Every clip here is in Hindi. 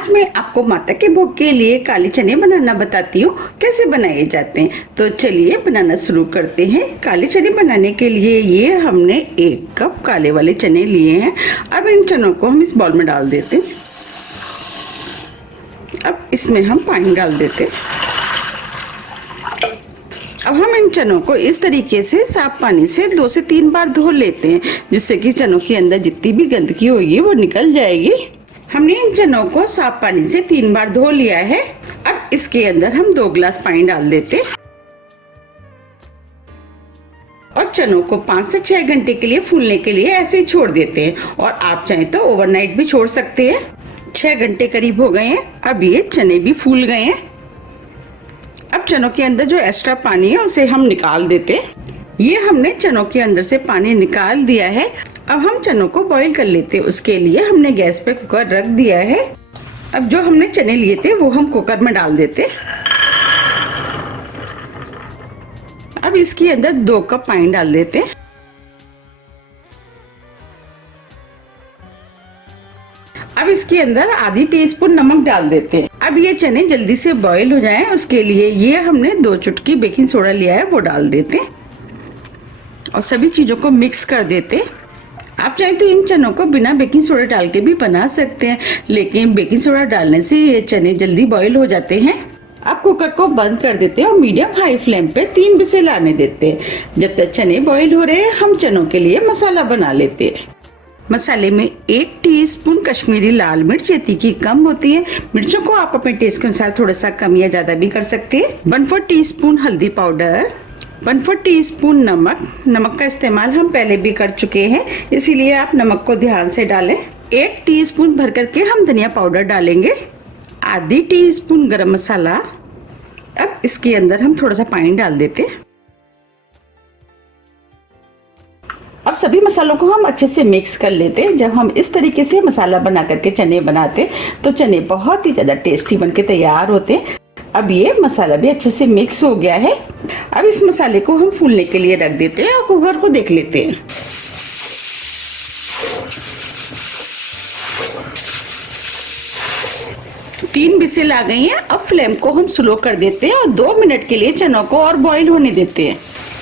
आज मैं आपको माता के भोग के लिए काले चने बनाना बताती हूँ कैसे बनाए जाते हैं। तो चलिए बनाना शुरू करते हैं। काले चने बनाने के लिए ये हमने 1 कप काले वाले चने लिए हैं। अब इन चनों को हम इस बाउल में डाल देते हैं। अब इसमें हम पानी डाल देते हैं। अब हम इन चनों को इस तरीके से साफ पानी से 2 से 3 बार धो लेते हैं, जिससे कि चनों के अंदर जितनी भी गंदगी होगी वो निकल जाएगी। हमने इन चनों को साफ पानी से 3 बार धो लिया है। अब इसके अंदर हम 2 गिलास पानी डाल देते हैं और चनों को 5 से 6 घंटे के लिए फूलने के लिए ऐसे ही छोड़ देते हैं। और आप चाहें तो ओवरनाइट भी छोड़ सकते हैं। 6 घंटे करीब हो गए हैं। अब ये चने भी फूल गए हैं। अब चनों के अंदर जो एक्स्ट्रा पानी है उसे हम निकाल देते हैं। ये हमने चनों के अंदर से पानी निकाल दिया है। अब हम चनों को बॉईल कर लेते हैं। उसके लिए हमने गैस पे कुकर रख दिया है। अब जो हमने चने लिए थे वो हम कुकर में डाल देते। अब इसके अंदर 2 कप पानी डाल देते। अब इसके अंदर आधी टीस्पून नमक डाल देते हैं। अब ये चने जल्दी से बॉईल हो जाएं, उसके लिए ये हमने 2 चुटकी बेकिंग सोडा लिया है, वो डाल देते और सभी चीजों को मिक्स कर देते। आप चाहें तो इन चनों को बिना बेकिंग सोडा डाल के भी बना सकते हैं, लेकिन बेकिंग सोडा डालने से ये चने जल्दी बॉईल हो जाते हैं। अब कुकर को बंद कर देते हैं और मीडियम हाई फ्लेम पे 3 विसिल आने देते हैं। जब तक चने बॉईल हो रहे हैं हम चनों के लिए मसाला बना लेते हैं। मसाले में 1 टीस्पून कश्मीरी लाल मिर्च, ये तीखी कम होती है। मिर्चों को आप अपने टेस्ट के अनुसार थोड़ा सा कम या ज्यादा भी कर सकते हैं। 1/4 टीस्पून हल्दी पाउडर, 1/4 टीस्पून नमक। नमक का इस्तेमाल हम पहले भी कर चुके हैं, इसीलिए आप नमक को ध्यान से डालें। 1 टीस्पून भर करके हम धनिया पाउडर डालेंगे। आधी टीस्पून गरम मसाला। अब इसके अंदर हम थोड़ा सा पानी डाल देते हैं। अब सभी मसालों को हम अच्छे से मिक्स कर लेते हैं। जब हम इस तरीके से मसाला बना करके चने बनाते तो चने बहुत ही ज्यादा टेस्टी बनके तैयार होते हैं। अब ये मसाला भी अच्छे से मिक्स हो गया है। अब इस मसाले को हम फूलने के लिए रख देते हैं और कुकर को देख लेते हैं। तीन विसिल आ गई हैं। अब फ्लेम को हम स्लो कर देते हैं और 2 मिनट के लिए चनों को और बॉईल होने देते हैं।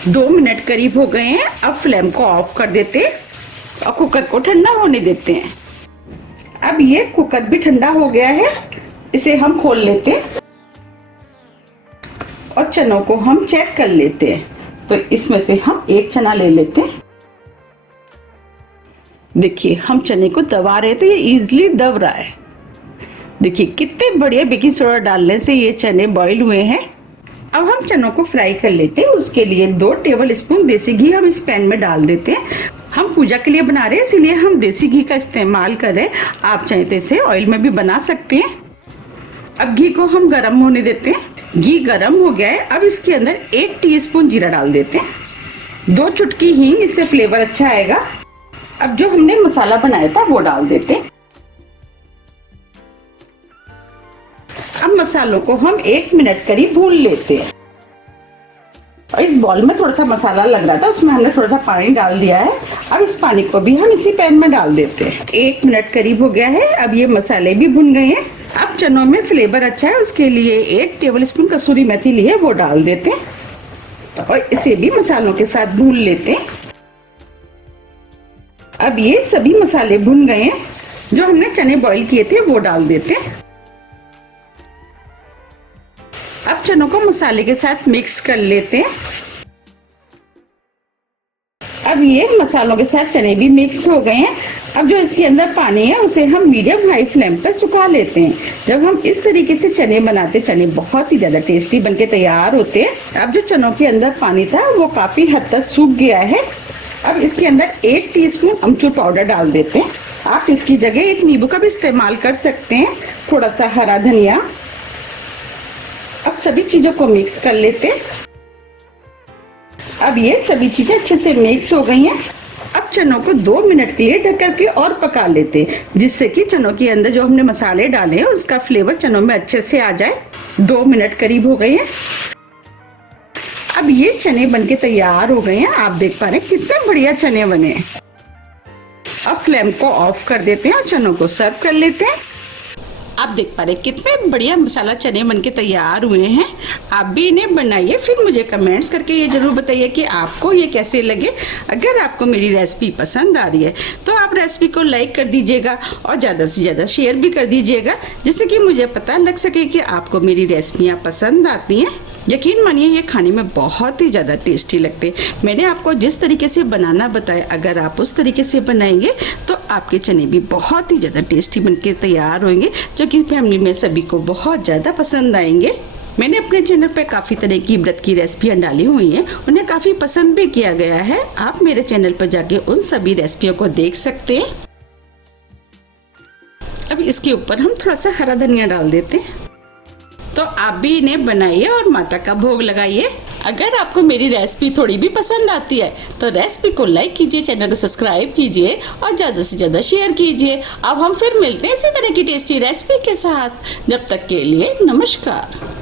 2 मिनट करीब हो गए हैं। अब फ्लेम को ऑफ कर देते हैं और कुकर को ठंडा होने देते हैं। अब ये कुकर भी ठंडा हो गया है, इसे हम खोल लेते हैं और चनों को हम चेक कर लेते हैं। तो इसमें से हम 1 चना ले लेते हैं। देखिए हम चने को दबा रहे हैं तो ये इजीली दब रहा है। देखिए कितने बढ़िया बेकिंग सोडा डालने से ये चने बॉईल हुए हैं। अब हम चनों को फ्राई कर लेते हैं। उसके लिए 2 टेबल स्पून देसी घी हम इस पैन में डाल देते हैं। हम पूजा के लिए बना रहे हैं, इसलिए हम देसी घी का इस्तेमाल कर रहे हैं। आप चाहे तो इसे ऑयल में भी बना सकते हैं। अब घी को हम गरम होने देते हैं। घी गरम हो गया है। अब इसके अंदर 1 टीस्पून जीरा डाल देते हैं। 2 चुटकी हींग, इससे फ्लेवर अच्छा आएगा। अब जो हमने मसाला बनाया था वो डाल देते हैं। अब मसालों को हम 1 मिनट करीब भून लेते हैं। और इस बॉल में थोड़ा सा मसाला लग रहा था, उसमें हमने थोड़ा सा पानी डाल दिया है। अब इस पानी को भी हम इसी पैन में डाल देते हैं। 1 मिनट करीब हो गया है। अब ये मसाले भी भुन गए हैं। अब चनों में फ्लेवर अच्छा है, उसके लिए 1 टेबल स्पून कसूरी मेथी ली है, वो डाल देते हैं और इसे भी मसालों के साथ भून लेते हैं। अब ये सभी मसाले भुन गए हैं। जो हमने चने बॉईल किए थे वो डाल देते हैं। अब चनों को मसाले के साथ मिक्स कर लेते हैं। अब ये मसालों के साथ चने भी मिक्स हो गए हैं। अब जो इसके अंदर पानी है उसे हम मीडियम हाई फ्लेम पर सुखा लेते हैं। जब हम इस तरीके से चने बनाते, चने बहुत ही ज्यादा टेस्टी बनके तैयार होते हैं। अब जो चनों के अंदर पानी था वो काफी हद तक सूख गया है। अब इसके अंदर 1 टीस्पून अमचूर पाउडर डाल देते हैं। आप इसकी जगह 1 नींबू का भी इस्तेमाल कर सकते हैं, थोड़ा सा हरा धनिया। अब सभी चीजों को मिक्स कर लेते हैं। अब ये सभी चीजें अच्छे से मिक्स हो गई हैं। अब चनों को 2 मिनट के लिए ढक करके और पका लेते हैं, जिससे कि चनों के अंदर जो हमने मसाले डाले हैं उसका फ्लेवर चनों में अच्छे से आ जाए। 2 मिनट करीब हो गए हैं। अब ये चने बनके तैयार हो गए हैं। आप देख पा रहे हैं कितने बढ़िया चने बने हैं। अब फ्लेम को ऑफ कर देते हैं और चनों को सर्व कर लेते हैं। आप देख पा रहे हैं कितने बढ़िया मसाला चने बनके तैयार हुए हैं। आप भी इन्हें बनाइए, फिर मुझे कमेंट्स करके ये ज़रूर बताइए कि आपको ये कैसे लगे। अगर आपको मेरी रेसिपी पसंद आ रही है तो आप रेसिपी को लाइक कर दीजिएगा और ज़्यादा से ज़्यादा शेयर भी कर दीजिएगा, जिससे कि मुझे पता लग सके कि आपको मेरी रेसिपियाँ पसंद आती हैं। यकीन मानिए ये खाने में बहुत ही ज़्यादा टेस्टी लगते हैं। मैंने आपको जिस तरीके से बनाना बताया, अगर आप उस तरीके से बनाएंगे तो आपके चने भी बहुत ही ज़्यादा टेस्टी बनके तैयार होंगे, जो कि फैमिली में सभी को बहुत ज़्यादा पसंद आएंगे। मैंने अपने चैनल पे काफ़ी तरह की व्रत की रेसिपियाँ डाली हुई हैं, उन्हें काफ़ी पसंद भी किया गया है। आप मेरे चैनल पर जाके उन सभी रेसिपियों को देख सकते हैं। अब इसके ऊपर हम थोड़ा सा हरा धनिया डाल देते हैं। तो आप भी इन्हें बनाइए और माता का भोग लगाइए। अगर आपको मेरी रेसिपी थोड़ी भी पसंद आती है तो रेसिपी को लाइक कीजिए, चैनल को सब्सक्राइब कीजिए और ज़्यादा से ज़्यादा शेयर कीजिए। अब हम फिर मिलते हैं इसी तरह की टेस्टी रेसिपी के साथ। जब तक के लिए नमस्कार।